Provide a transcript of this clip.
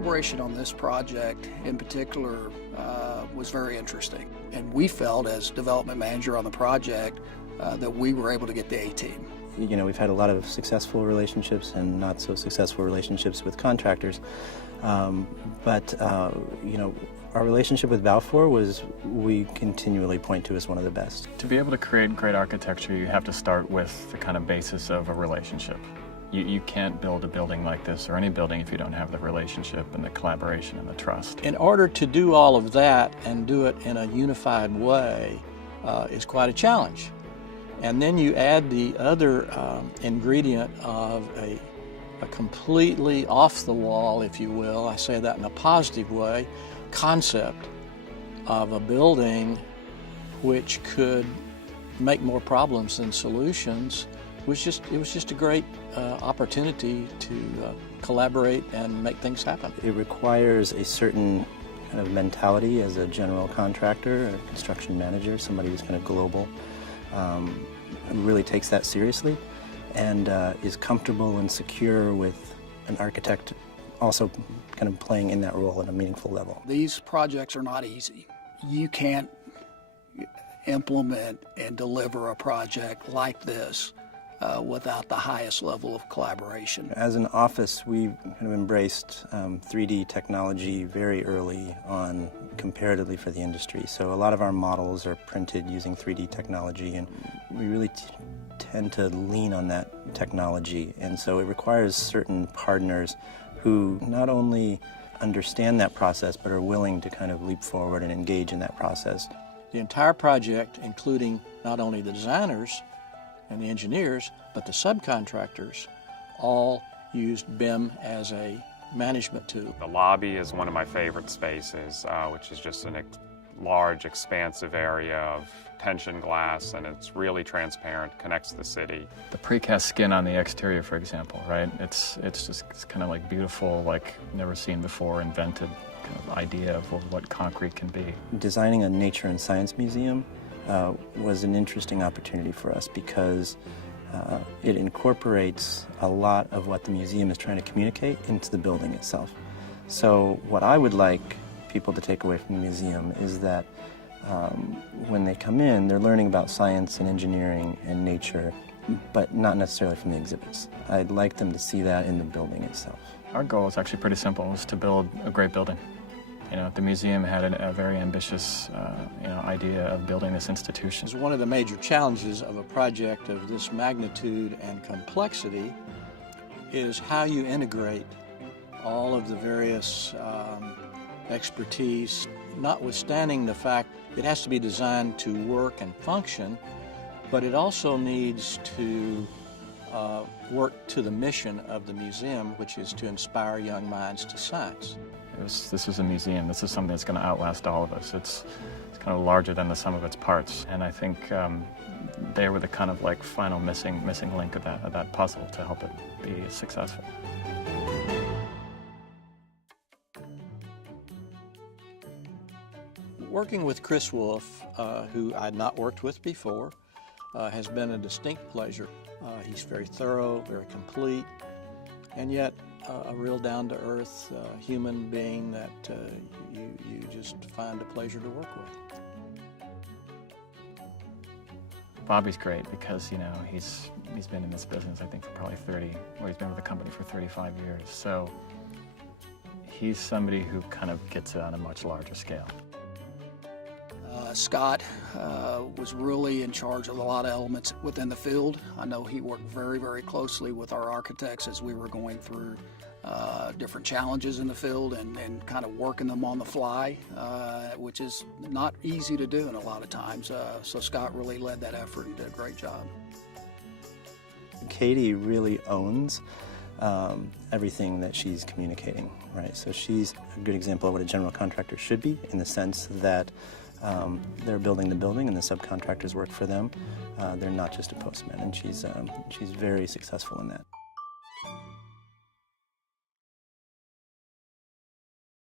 collaboration on this project in particular was very interesting. And we felt, as development manager on the project, that we were able to get the A-team. You know, we've had a lot of successful relationships and not so successful relationships with contractors. You know, our relationship with Balfour we continually point to as one of the best. To be able to create great architecture, you have to start with the kind of basis of a relationship. You can't build a building like this, or any building, if you don't have the relationship and the collaboration and the trust. In order to do all of that and do it in a unified way is quite a challenge. And then you add the other ingredient of a completely off-the-wall, if you will, I say that in a positive way, concept of a building which could make more problems than solutions. It was just a great opportunity to collaborate and make things happen. It requires a certain kind of mentality as a general contractor, a construction manager, somebody who's kind of global, who really takes that seriously and is comfortable and secure with an architect also kind of playing in that role at a meaningful level. These projects are not easy. You can't implement and deliver a project like this without the highest level of collaboration. As an office, we kind of embraced 3D technology very early on, comparatively for the industry. So a lot of our models are printed using 3D technology, and we really tend to lean on that technology. And so it requires certain partners who not only understand that process, but are willing to kind of leap forward and engage in that process. The entire project, including not only the designers and the engineers, but the subcontractors, all used BIM as a management tool. The lobby is one of my favorite spaces, which is just a large, expansive area of tension glass, and it's really transparent, connects the city. The precast skin on the exterior, for example, right? It's kind of like beautiful, like never seen before, invented kind of idea of what concrete can be. Designing a nature and science museum was an interesting opportunity for us because it incorporates a lot of what the museum is trying to communicate into the building itself. So what I would like people to take away from the museum is that when they come in, they're learning about science and engineering and nature, but not necessarily from the exhibits. I'd like them to see that in the building itself. Our goal is actually pretty simple. It was to build a great building. You know, the museum had a very ambitious idea of building this institution. One of the major challenges of a project of this magnitude and complexity is how you integrate all of the various expertise, notwithstanding the fact it has to be designed to work and function, but it also needs to work to the mission of the museum, which is to inspire young minds to science. This is a museum. This is something that's going to outlast all of us. It's kind of larger than the sum of its parts, and I think they were the kind of like final missing link of that puzzle to help it be successful. Working with Chris Wolf, who I'd not worked with before, has been a distinct pleasure. He's very thorough, very complete, and yet a real down-to-earth human being that you just find a pleasure to work with. Bobby's great because, you know, he's been in this business, I think, for probably he's been with the company for 35 years. So he's somebody who kind of gets it on a much larger scale. Scott was really in charge of a lot of elements within the field. I know he worked very, very closely with our architects as we were going through different challenges in the field and kind of working them on the fly, which is not easy to do in a lot of times. So Scott really led that effort and did a great job. Katie really owns everything that she's communicating, right? So she's a good example of what a general contractor should be, in the sense that they're building the building and the subcontractors work for them. They're not just a postman, and she's very successful in that.